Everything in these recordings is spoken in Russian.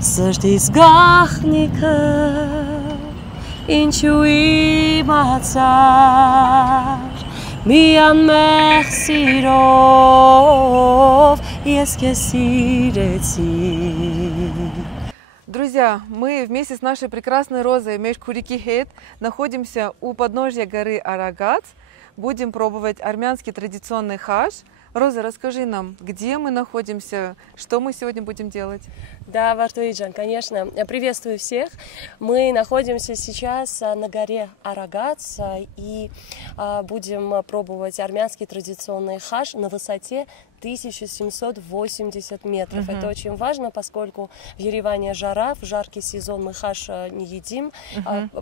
Сожди сгахника, инчуи мацар, миан мехсиров, ескесирети. Друзья, мы вместе с нашей прекрасной Розой Мешкурики-Хейт находимся у подножья горы Арагат. Будем пробовать армянский традиционный хаш. Роза, расскажи нам, где мы находимся, что мы сегодня будем делать? Да, Вартуиджан, конечно. Приветствую всех. Мы находимся сейчас на горе Арагат и будем пробовать армянский традиционный хаш на высоте 1780 метров. Это очень важно, поскольку в Ереване жара, в жаркий сезон мы хаш не едим.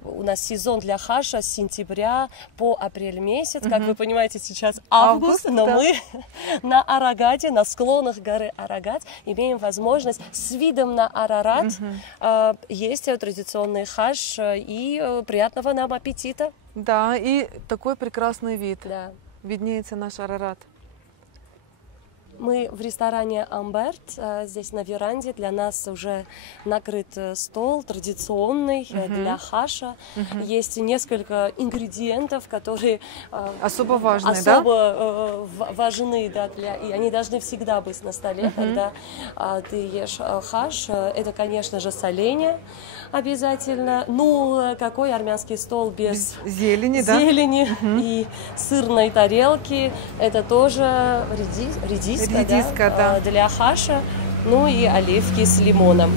У нас сезон для хаша с сентября по апрель месяц. Как вы понимаете, сейчас август, но да. Мы на Арагате, на склонах горы Арагат имеем возможность с видом на Арарат есть традиционный хаш, и приятного нам аппетита. Да, и такой прекрасный вид. Да. Виднеется наш Арарат. Мы в ресторане Амберт, здесь на веранде. Для нас уже накрыт стол традиционный для хаша. Есть несколько ингредиентов, которые особо важны, важны, да, и они должны всегда быть на столе, когда ты ешь хаш. Это, конечно же, соленье обязательно. Ну, какой армянский стол без зелени, и сырной тарелки? Это тоже редиска, да, для хаша, ну и оливки с лимоном.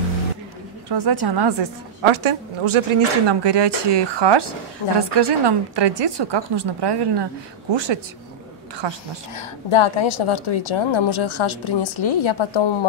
Ашты, уже принесли нам горячий хаш. Да. Расскажи нам традицию, как нужно правильно кушать хаш наш. Да, конечно, Вартуиджан, нам уже хаш принесли. Я потом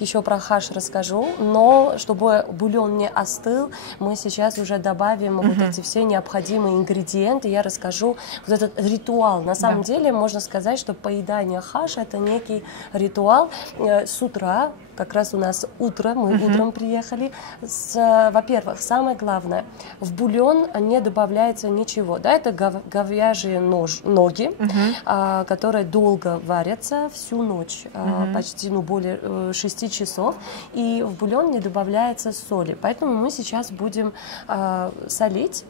еще про хаш расскажу. Но чтобы бульон не остыл, мы сейчас уже добавим вот эти все необходимые ингредиенты. Я расскажу вот этот ритуал. На самом деле можно сказать, что поедание хаша — это некий ритуал с утра. Как раз у нас утро, мы утром приехали. Во-первых, самое главное, в бульон не добавляется ничего. Да, это говяжьи ноги, которые долго варятся всю ночь, почти более 6 часов. И в бульон не добавляется соли. Поэтому мы сейчас будем солить.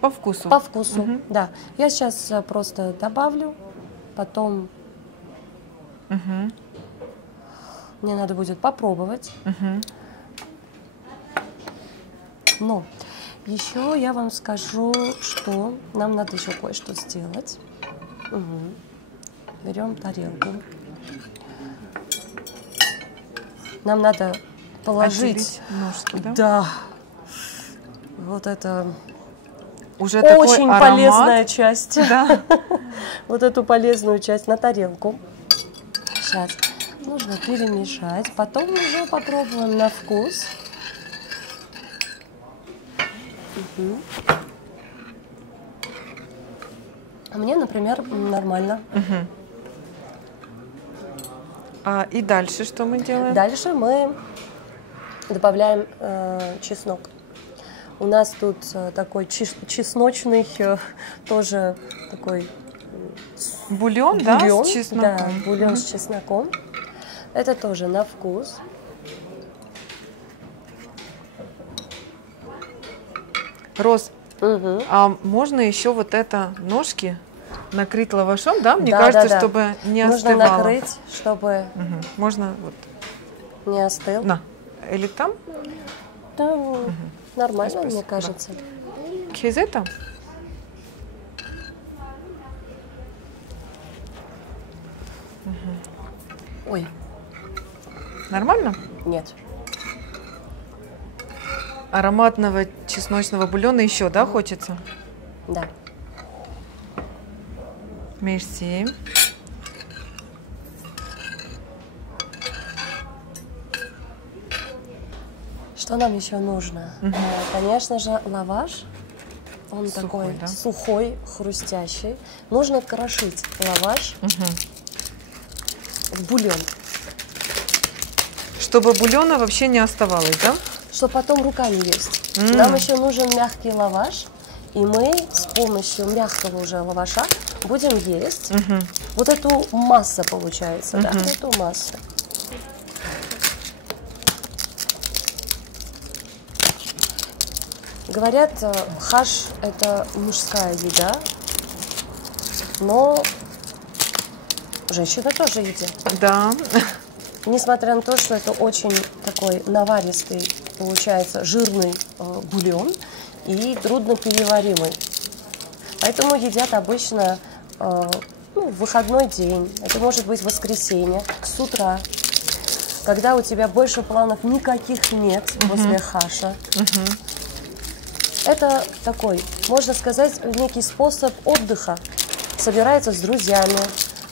По вкусу. По вкусу, да. Я сейчас просто добавлю, потом... Мне надо будет попробовать. Но еще я вам скажу, что нам надо еще кое-что сделать. Берем тарелку. Нам надо положить ножки, да? Да. Вот это уже очень такой полезная часть. Да. Вот эту полезную часть на тарелку. Сейчас. Нужно перемешать, потом уже попробуем на вкус. Мне, например, нормально. И дальше что мы делаем? Дальше мы добавляем чеснок. У нас тут такой чесночный, тоже такой бульон, да, с чесноком. Да, бульон с чесноком. Это тоже на вкус. Роз, а можно еще вот это ножки накрыть лавашом, да? Мне кажется, чтобы не остывало. Нужно накрыть, чтобы можно вот не остыл. На. Или там? Да, нормально, мне кажется. Кезета? Ой. Нормально? Нет. Ароматного чесночного бульона еще, да, хочется? Да. Мерси. Что нам еще нужно? Конечно же, лаваш. Он сухой, такой сухой, хрустящий. Нужно крошить лаваш в бульон. Чтобы бульона вообще не оставалось, да? Чтобы потом руками есть. Нам еще нужен мягкий лаваш. И мы с помощью мягкого уже лаваша будем есть вот эту массу, получается, да, эту массу. Говорят, хаш – это мужская еда, но женщины тоже едят. Да. Несмотря на то, что это очень такой наваристый, получается, жирный бульон и трудно переваримый. Поэтому едят обычно в выходной день, это может быть воскресенье, с утра, когда у тебя больше планов никаких нет после хаша. Это такой, можно сказать, некий способ отдыха. Собирается с друзьями,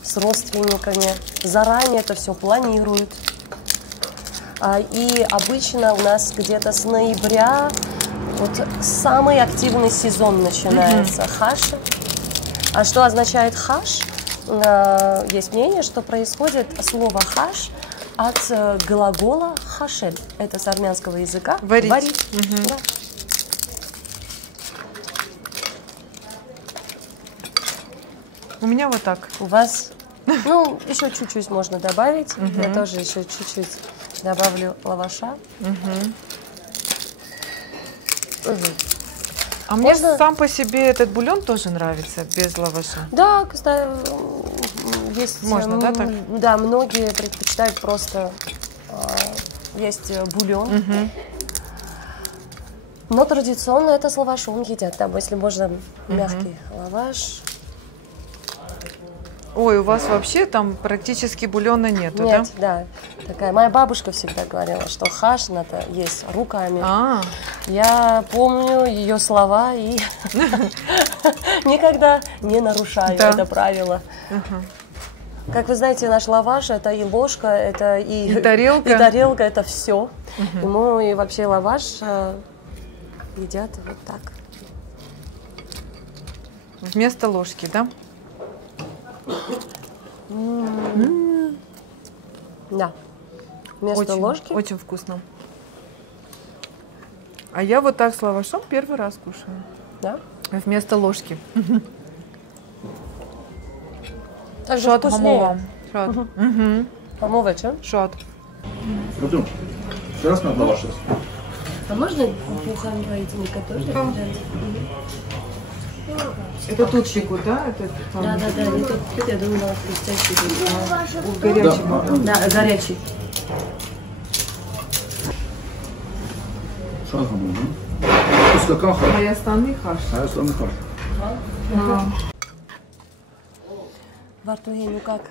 с родственниками, заранее это все планируют. И обычно у нас где-то с ноября вот самый активный сезон начинается хаша. А что означает хаш? Есть мнение, что происходит слово хаш от глагола хашель. Это с армянского языка варить. Да. У меня вот так. У вас, ну, еще чуть-чуть можно добавить. Я тоже еще чуть-чуть добавлю лаваша. А мне сам по себе этот бульон тоже нравится, без лаваша. Да, кстати, есть... Можно, да, так? Да, многие предпочитают просто есть бульон. Но традиционно это с лавашом едят. Там, если можно, мягкий лаваш. Ой, у вас вообще там практически бульона нету, Нет, да? Да. Такая. Моя бабушка всегда говорила, что хаш надо есть руками. А. Я помню ее слова и никогда не нарушаю это правило. Как вы знаете, наш лаваш – это и ложка, это и тарелка, это все. И вообще лаваш едят вот так. Вместо ложки, да? Да. Вместо ложки. Очень вкусно. А я вот так с лавашом первый раз кушаю. Да? Вместо ложки. Также Шот вкуснее. хамова. Хамова, что? Шот. Пойдем. Сейчас надо лаваш. А можно бухан не готовить? Это тут пекут, да? Да, не тут, я думала, хрустящий. Горячий. Да, горячий. Шот хамова. Стакан хаш. Хайастанный хаш. Хайастанный хаш. Вартугей, ну как?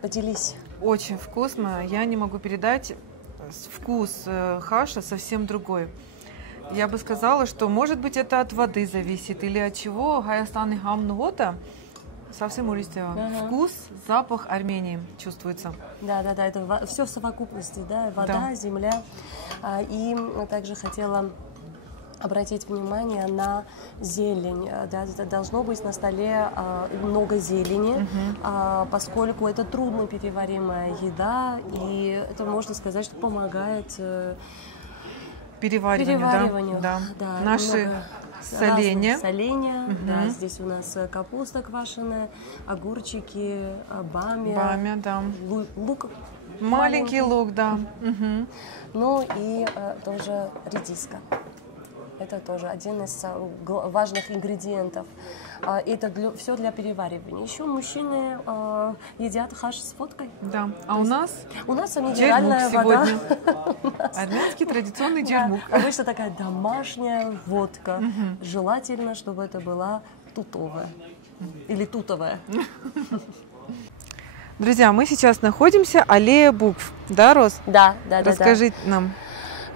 Поделись. Очень вкусно. Я не могу передать. Вкус хаша совсем другой. Я бы сказала, что, может быть, это от воды зависит или от чего. Хайастанный хам нугота совсем улистева. Вкус, запах Армении чувствуется. Да, это все в совокупности, да, вода, земля. И также хотела обратить внимание на зелень. Да, должно быть на столе много зелени, поскольку это трудно переваримая еда, и это, можно сказать, что помогает перевариванию. Да. Наши соленья. Да, здесь у нас капуста квашеная, огурчики, бамия, да. Лук. Маленький лук, да. Ну и тоже редиска. Это тоже один из важных ингредиентов. Это все для переваривания. Еще мужчины едят хаш с водкой. Да. А у нас? У нас минеральная вода. Армянский традиционный джермук. Обычно такая домашняя водка. Желательно, чтобы это была тутовая. Или тутовая. Друзья, мы сейчас находимся аллея букв. Да, Рос? Да. Расскажи нам.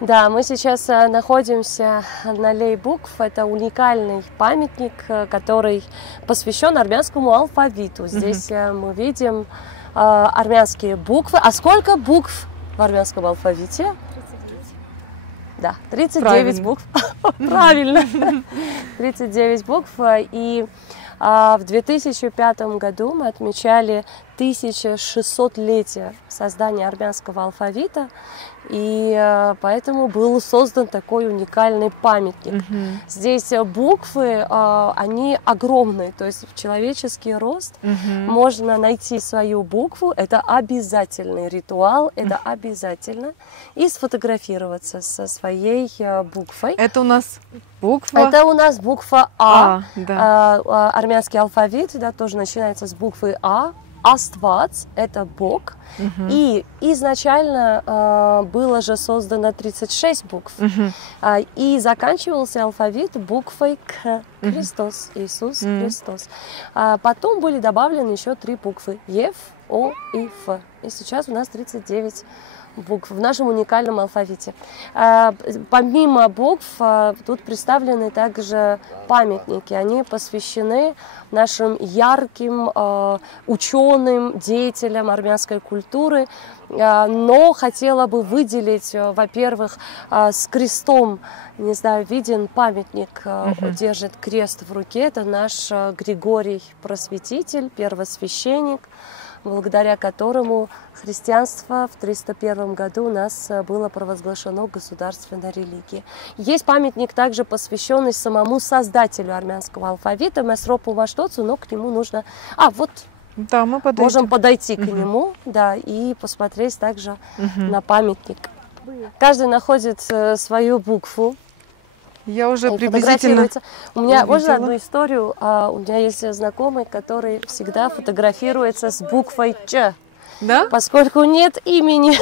Да, мы сейчас находимся на аллее букв. Это уникальный памятник, который посвящен армянскому алфавиту. Здесь мы видим армянские буквы. А сколько букв в армянском алфавите? 39. Да, 39 букв. Правильно. 39 букв. И в 2005 году мы отмечали 1600-летие создания армянского алфавита, и поэтому был создан такой уникальный памятник. Здесь буквы, они огромные, то есть в человеческий рост можно найти свою букву, это обязательный ритуал, это обязательно, и сфотографироваться со своей буквой. Это у нас буква? Это у нас буква А. Да. Армянский алфавит, да, тоже начинается с буквы А. Аствац – это Бог. И изначально было же создано 36 букв. И заканчивался алфавит буквой К. Христос, Иисус Христос. Потом были добавлены еще 3 буквы – Ев, О и Ф. И сейчас у нас 39 букв в нашем уникальном алфавите. Помимо букв, тут представлены также памятники. Они посвящены нашим ярким ученым, деятелям армянской культуры. Но хотела бы выделить, во-первых, с крестом, не знаю, виден памятник, держит крест в руке. Это наш Григорий Просветитель, первосвященник, благодаря которому христианство в 301 году у нас было провозглашено государственной религией. Есть памятник также посвященный самому создателю армянского алфавита, Месропу Маштоцу, но к нему нужно... Да, мы можем подойти к нему, да, и посмотреть также на памятник. Каждый находит свою букву. Я уже приблизительно У меня, можно одну историю? У меня есть знакомый, который всегда фотографируется с буквой Ч. Да? Поскольку нет имени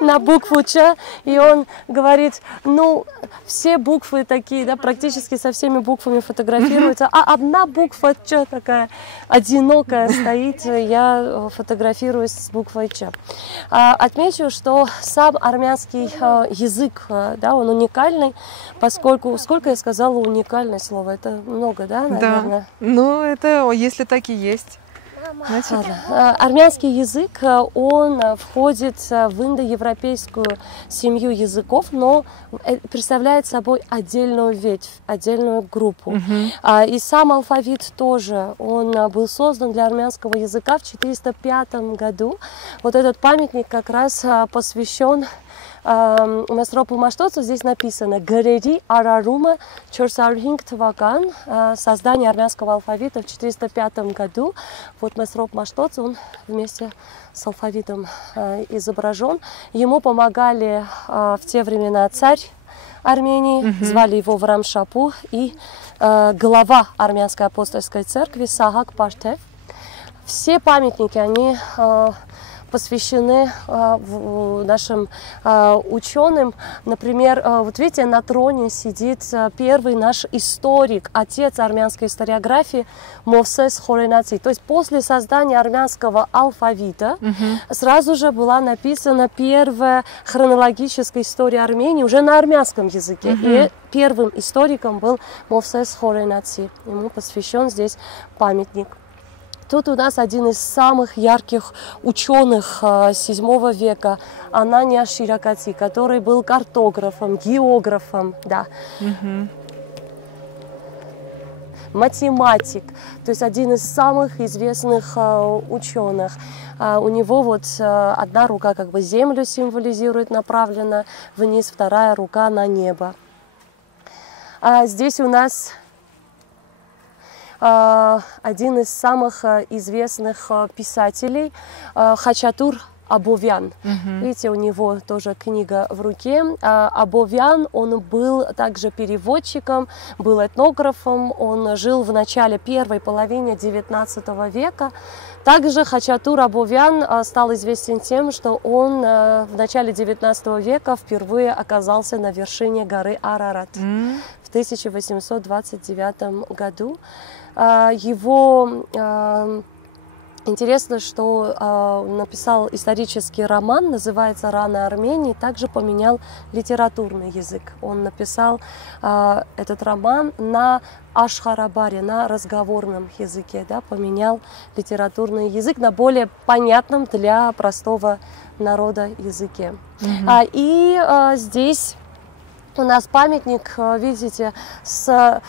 на букву Ч, и он говорит, ну, все буквы такие, да, практически со всеми буквами фотографируются, а одна буква Ч такая одинокая стоит, я фотографируюсь с буквой Ч. Отмечу, что сам армянский язык, да, он уникальный, поскольку, сколько я сказала уникальное слово, это много, да, наверное? Да, ну, это, если так и есть. Армянский язык, он входит в индоевропейскую семью языков, но представляет собой отдельную ветвь, отдельную группу. И сам алфавит тоже, он был создан для армянского языка в 405 году. Вот этот памятник как раз посвящен Месропу Маштоцу. Здесь написано «Гарери Арарума 405 тваган», создание армянского алфавита в 405 году. Вот Месроп Маштоц, он вместе с алфавитом изображен. Ему помогали в те времена царь Армении, звали его Врам Шапу, и глава армянской апостольской церкви Сахак Паштев. Все памятники, они посвящены нашим ученым. Например, вот видите, на троне сидит первый наш историк, отец армянской историографии Мовсес Хоренаци. То есть после создания армянского алфавита сразу же была написана первая хронологическая история Армении уже на армянском языке. И первым историком был Мовсес Хоренаци. Ему посвящен здесь памятник. Тут у нас один из самых ярких ученых VII века, Анания Ширакати, который был картографом, географом, да. Математик, то есть один из самых известных ученых. У него вот одна рука как бы землю символизирует, направлена вниз, вторая рука на небо. Здесь у нас один из самых известных писателей Хачатур Абовян. Видите, у него тоже книга в руке. Абовян, он был также переводчиком, был этнографом, он жил в начале первой половины XIX века. Также Хачатур Абовян стал известен тем, что он в начале XIX века впервые оказался на вершине горы Арарат в 1829 году. Его интересно, что написал исторический роман, называется «Раны Армении», также поменял литературный язык. Он написал этот роман на ашхарабаре, на разговорном языке, да, поменял литературный язык на более понятном для простого народа языке. И здесь У нас памятник, видите, с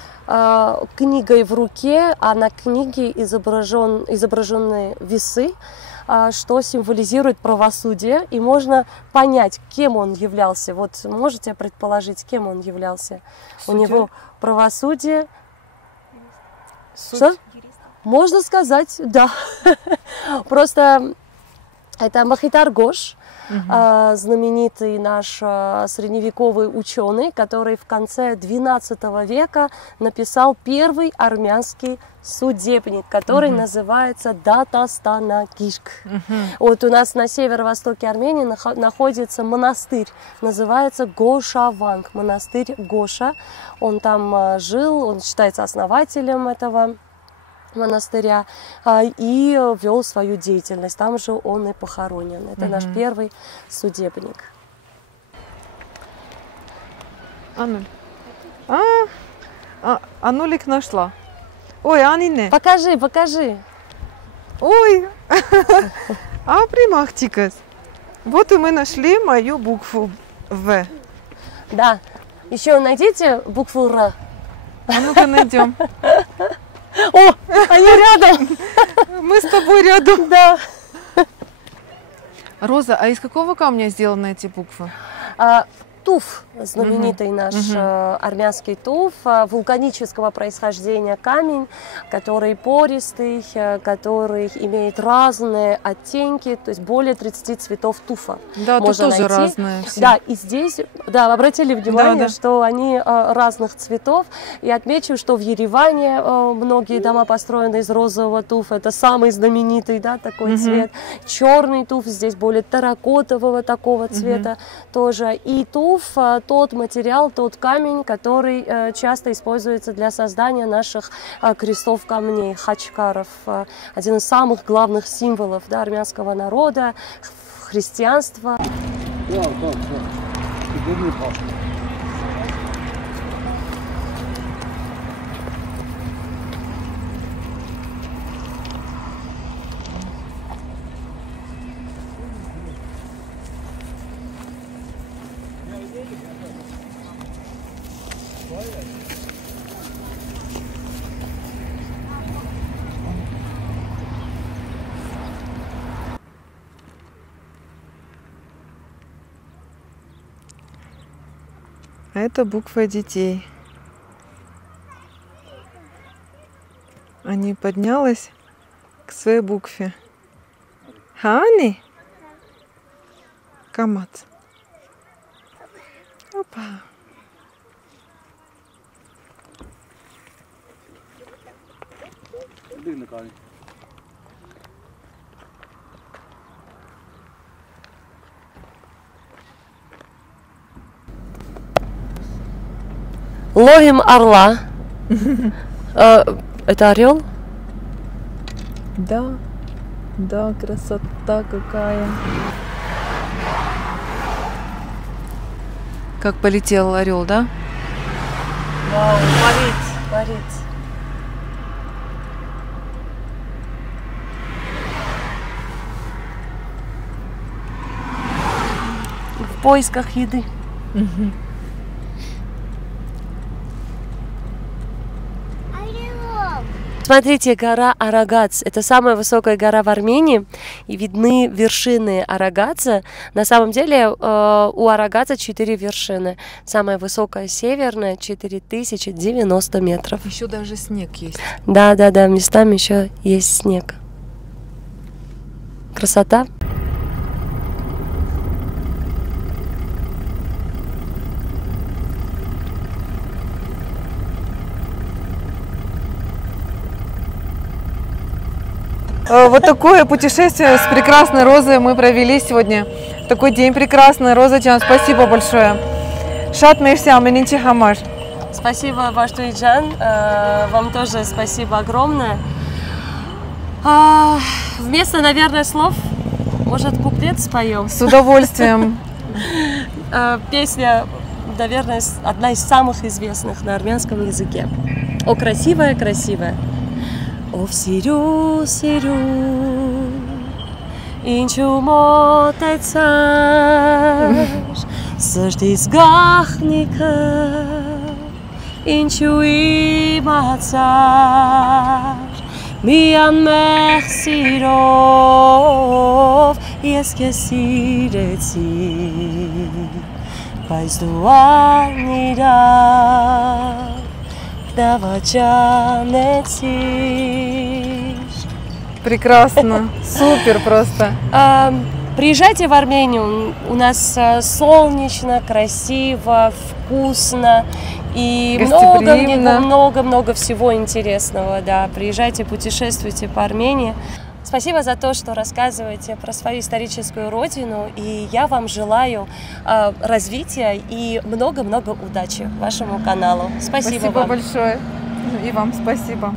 книгой в руке, а на книге изображены весы, что символизирует правосудие, и можно понять, кем он являлся. Вот можете предположить, кем он являлся? Судьей? У него правосудие. Что? Можно сказать, да. Просто это Махитар Гош, знаменитый наш средневековый ученый, который в конце XII века написал первый армянский судебник, который называется Датастанагишк. Вот у нас на северо-востоке Армении находится монастырь, называется Гошаванг, монастырь Гоша. Он там жил, он считается основателем этого монастыря и вел свою деятельность. Там же он и похоронен. Это наш первый судебник. Ануль. Анулик нашла. Ой, Анине. Покажи, покажи. Ой. Примахтикас. Вот и мы нашли мою букву В. Да. Еще найдите букву Р. А ну-ка найдем. О, они рядом. Мы с тобой рядом. Да. Роза, а из какого камня сделаны эти буквы? Туф, знаменитый наш армянский туф, вулканического происхождения камень, который пористый, который имеет разные оттенки, то есть более 30 цветов туфа. Да, тут тоже найти. разные. Все. Да, и здесь, да, обратили внимание, Да. что они разных цветов. И отмечу, что в Ереване многие дома построены из розового туфа, это самый знаменитый, да, такой цвет. Черный туф, здесь более терракотового такого цвета тоже. И туф, тот материал, тот камень, который часто используется для создания наших крестов камней, хачкаров. Один из самых главных символов, да, армянского народа, христианства. Это буква детей. Они поднялась к своей букве. Хани? Камат. Опа. Ловим орла. Это орел? Да, да, красота какая. Как полетел орел, да? Вау, парит, парит. В поисках еды. Смотрите, гора Арагац. Это самая высокая гора в Армении, и видны вершины Арагаца. На самом деле у Арагаца 4 вершины. Самая высокая северная 4090 метров. Еще даже снег есть. Да, да, да, местами еще есть снег. Красота. Вот такое путешествие с прекрасной Розой мы провели сегодня. Такой день прекрасный. Роза-чан, спасибо большое. Шат мерси амининчи хамар. Спасибо, Баштуйджан. Вам тоже спасибо огромное. Вместо, наверное, слов, может, куплет споем? С удовольствием. Песня, наверное, одна из самых известных на армянском языке. О, красивая, красивая. Ով սիրու, ինչու մոտեցար, Сăștiți inçui mațar, mi-am mersirov, esquecireți, pais doanira, давачанеți. Прекрасно, супер просто. Приезжайте в Армению, у нас солнечно, красиво, вкусно и много-много всего интересного. Да. Приезжайте, путешествуйте по Армении. Спасибо за то, что рассказываете про свою историческую родину, и я вам желаю развития и много-много удачи вашему каналу. Спасибо вам большое. И вам спасибо.